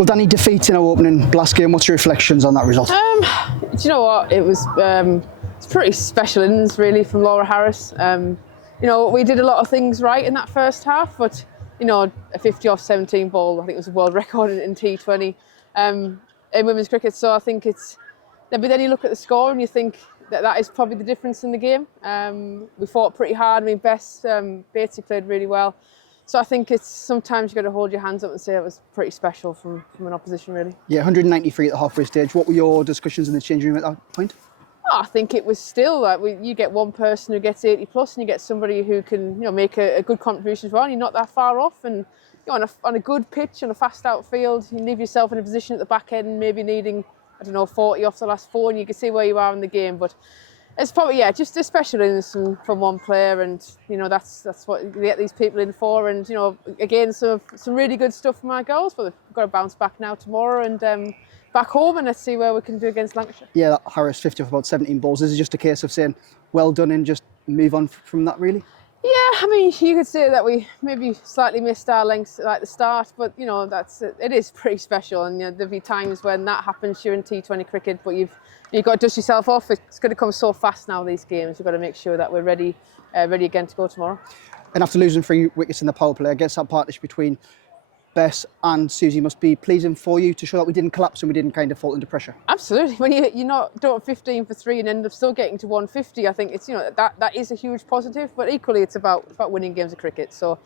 Well, Danny, defeating our opening blast game, what's your reflections on that result? Do you know what? It's pretty special innings really from Laura Harris. We did a lot of things right in that first half, but a 50 off 17 ball, I think it was a world record in T20 in women's cricket. So I think but then you look at the score and you think that is probably the difference in the game. We fought pretty hard. I mean, Batesy played really well. So I think it's sometimes you've got to hold your hands up and say it was pretty special from an opposition, really. Yeah, 193 at the halfway stage. What were your discussions in the changing room at that point? I think it was still like you get one person who gets 80 plus, and you get somebody who can make a good contribution as well. And you're not that far off, and on a good pitch, on a fast outfield, you leave yourself in a position at the back end, maybe needing 40 off the last 4, and you can see where you are in the game. But it's probably just a special innings from one player, and that's what you get these people in for. And again, some really good stuff from our girls, but we've got to bounce back now tomorrow and back home, and let's see where we can do against Lancashire. Yeah, that Harris 50 off about 17 balls. This is just a case of saying well done and just move on from that, really. Yeah, I mean, you could say that we maybe slightly missed our lengths at the start, but it is pretty special, and there'll be times when that happens during T20 cricket, but you've got to dust yourself off. It's going to come so fast now, these games. We've got to make sure that we're ready again to go tomorrow. And after losing 3 wickets in the power play, I guess that partnership between Bess and Susie must be pleasing for you to show that we didn't collapse and we didn't kind of fall under pressure. Absolutely. When you don't 15 for 3 and end up still getting to 150, I think it's that is a huge positive. But equally, it's about winning games of cricket. So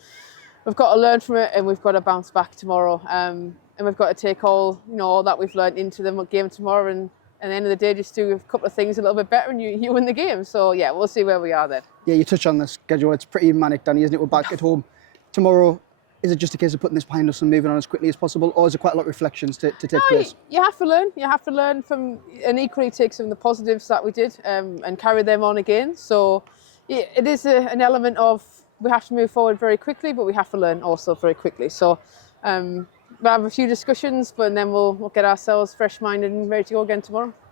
we've got to learn from it, and we've got to bounce back tomorrow. And we've got to take all that we've learned into the game tomorrow, and at the end of the day, just do a couple of things a little bit better, and you win the game. So yeah, we'll see where we are then. Yeah, you touch on the schedule. It's pretty manic, Danny, isn't it? We're back at home tomorrow. Is it just a case of putting this behind us and moving on as quickly as possible, or is there quite a lot of reflections to take place? You have to learn. You have to learn from, and equally take some of the positives that we did and carry them on again. So it is an element of we have to move forward very quickly, but we have to learn also very quickly. So we'll have a few discussions, but then we'll get ourselves fresh-minded and ready to go again tomorrow.